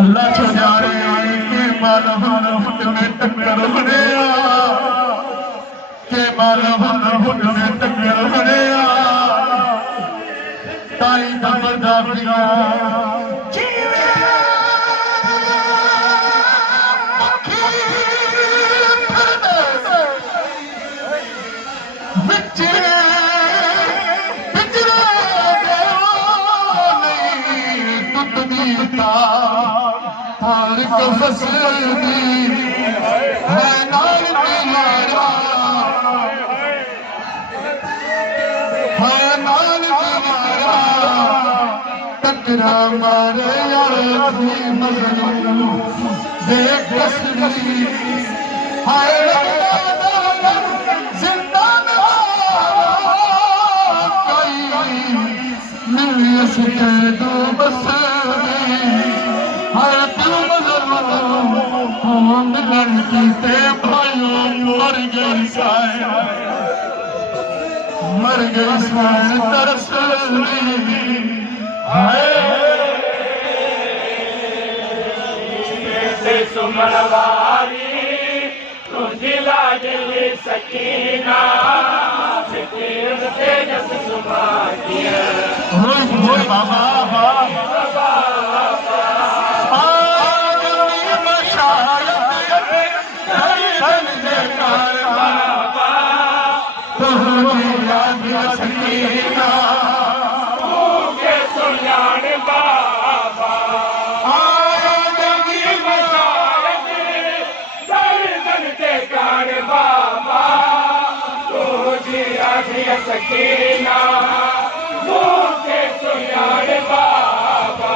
अल्लाह तो जा रहे के मालूम में टक्कर होने के मालूम में टक्कर होने ताई दमदा पिया टकरा मारे देख दो बस मर गई तरस सुमरवारी तुझी लाडली सकीना तेजस सुभाग्य बाबा सकीना मुझे सुनार बाबा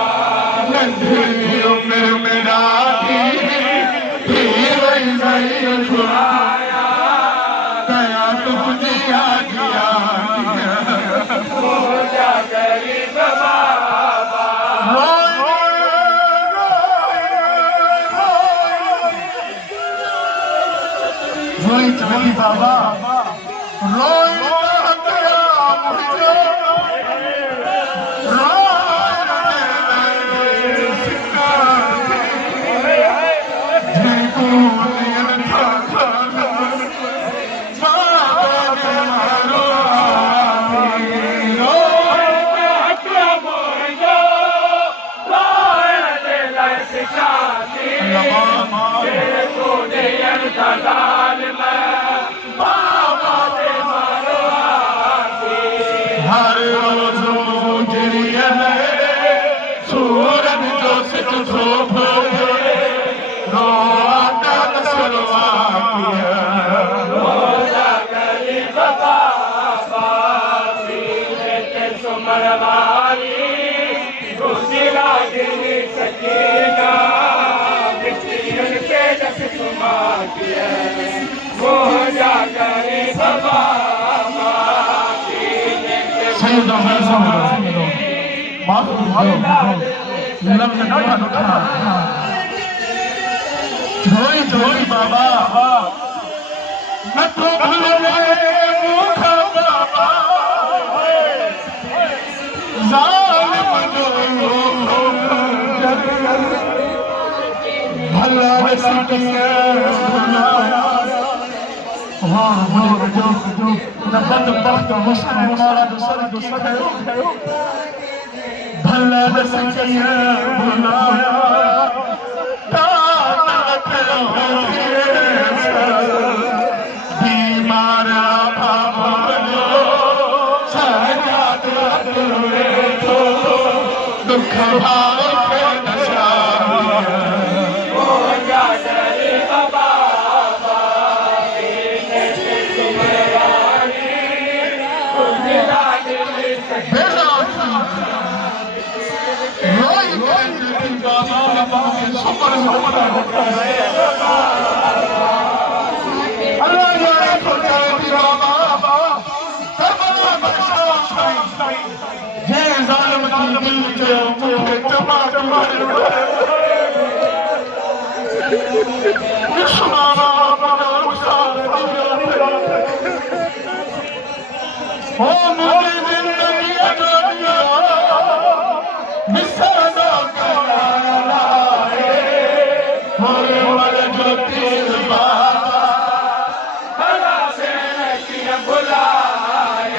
नंदी उम्र में राती छुड़ाया गया तुझे आ गया हो जा गरीब बाबा रोई बाबा रोई हर रोज गुजरिया सूरज जो सिख धोप रोता नसलवा रोजा गरीब बाबा सीने सुमरवारी तुझी लाडली सकीना तेजस सुभाग्य हो जा गरीब बाबा जोई जोई बाबा मैं तो भले मुखा बाबा जालिम जो भला रसिया हाँ मुझे जो नफरत पख्त मुस्लिम हमारा दूसरा भला रसिया बुलाया दुख भाव बाबा के सुपर सुपर अल्लाह जाने तो जाती बाबा करबला बख्शा जे जालिम की दिल के मुझे जमा जमा सुनाना अपना उस्ताद ओ मेरी जिंदगी अजोरिया मिसाला कराला मोरे मर जो तीर बाबा भला से किया बुलाए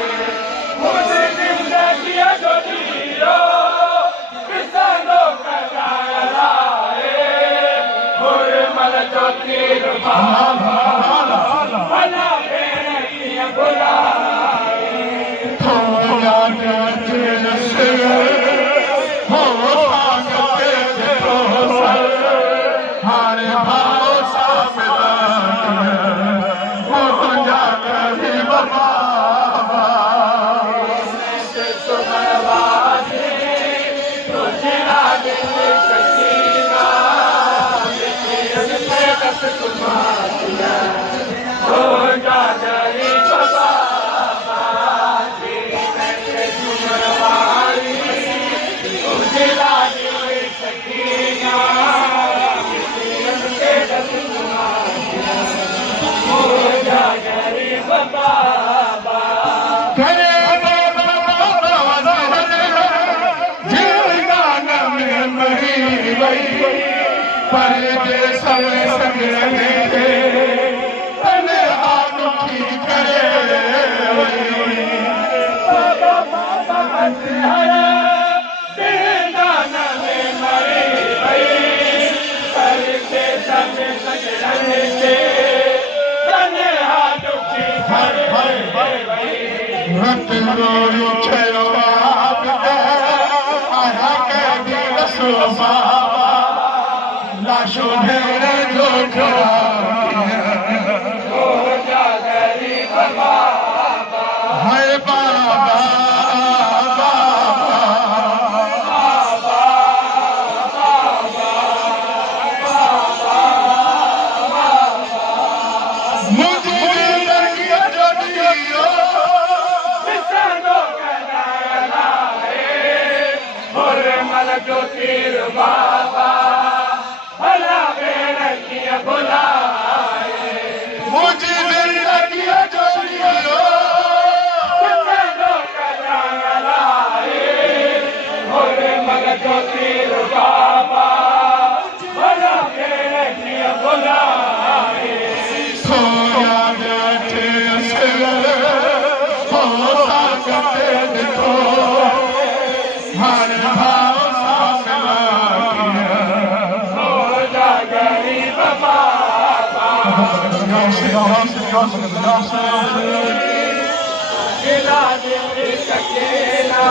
मुझे जिंदगी जो जियो किसनो कराए मोरे मर जो तीर बाबा भला से किया बुलाए थोड़ा दिल से हो सागते तो हरे भाव सामने वो जाकर बाबा सुमरवासी तुझे आगे सकीना मिट्टी कस तुम्हारिया हो जा जाए बाबा सुमरवासी तुझे आगे सकीना मिट्टी कस तुम्हारिया हो जा जाए बाबा करे जीगान में मही वही परदेस में संगे तने आदुखी करे बाबा बाबा हरे जीगान में मरी वही परदेस में संगे तने आदुखी करे रत रोई छयो आया के दिल सो बाबा लाशो है जो हो जा गरीब बाबा हाय बाबा मुझे लड़कियां जो दियो किसनो कराए मोरे मल जो तीर बाबा भला बेर किया बुलाए मुझे लड़कियां जो दियो किसनो कराए मोरे मल जो तीर बाबा भला बेर किया बुलाए सोया बैठे से हो सकते तो हर भाव सामने हो जा गरीब बाबा गिला दिल सकेला